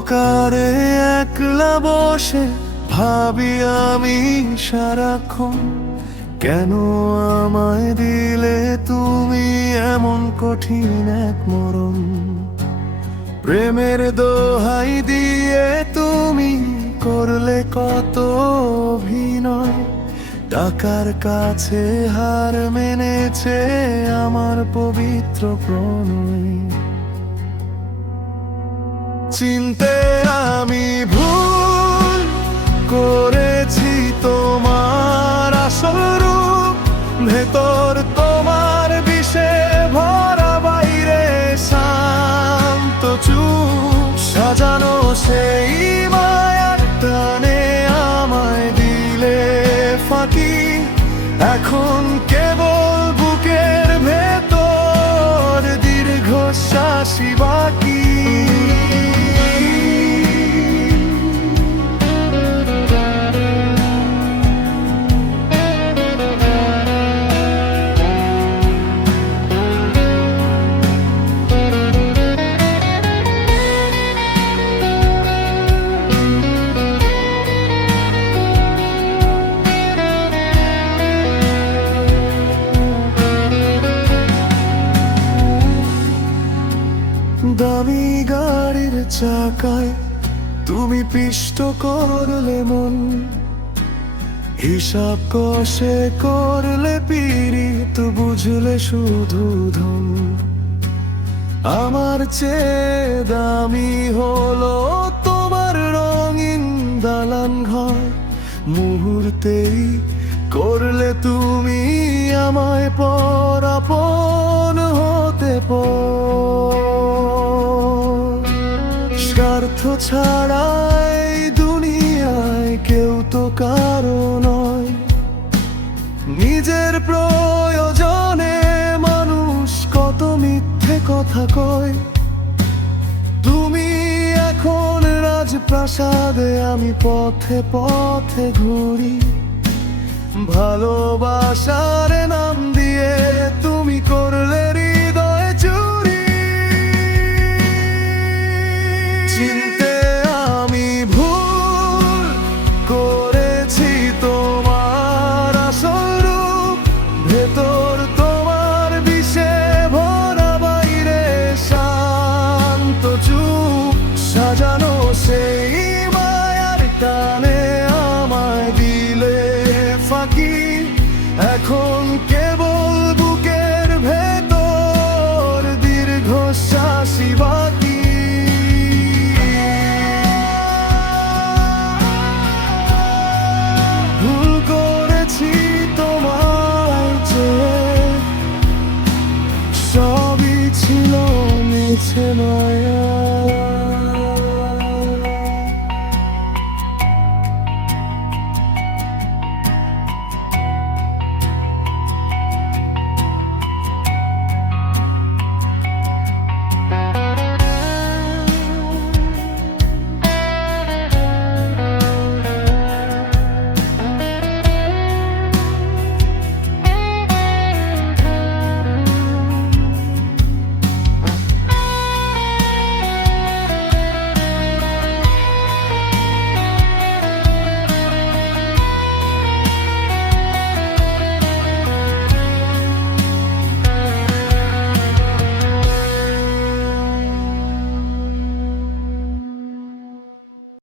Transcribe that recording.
অন্ধকারে একলা বসে ভাবি আমি সারাক্ষণ, কেন আমায় দিলে তুমি এমন কঠিন এক মরণ। প্রেমের দোহাই দিয়ে তুমি করলে কত অভিনয়, টাকার কাছে হার মেনেছে আমার পবিত্র প্রণয়। চিনতে আমি ভুল করেছি তোমার আসল রূপ, ভেতর তোমার বিষে ভরা, বাইরে শান্ত চুপ। সাজানো সেই মায়ার টানে আমায় দিলে ফাঁকি, এখন কেবল বুকের ভেতর দীর্ঘশ্বাসই বাকি। দামি গাড়ির চাকায় তুমি পিষ্ট করলে মন, হিসাব কষে করলে পীড়িত, বুঝলে শুধু ধন। আমার চেয়ে দামি হলো তোমার রঙিন দালান ঘর, মুহূর্তেই করলে তুমি আমায় পর আপন হতে স্বার্থ ছাড়াই দুনিয়ায় কেউ তো কারো নয়, নিজের প্রয়োজনে মানুষ কত মিথ্যে কথা কয়। তুমি এখন রাজপ্রাসাদে, আমি পথে পথে ঘুরি, ভালোবাসার নাম দিয়ে তুমি করলে হৃদয় চুরি। চিনতে আমি ভুল করেছি তোমার আসল রূপ, ভেতর তোমার বিষে ভরা, বাইরে শান্ত চুপ। সাজানো সেই মায়ার টানে আমায় দিলে ফাঁকি, এখন কেবল বুকের ভেতর দীর্ঘশ্বাসই বাকি। ভুল করেছি তোমায় চেয়ে, সবই ছিল মিছে নয়।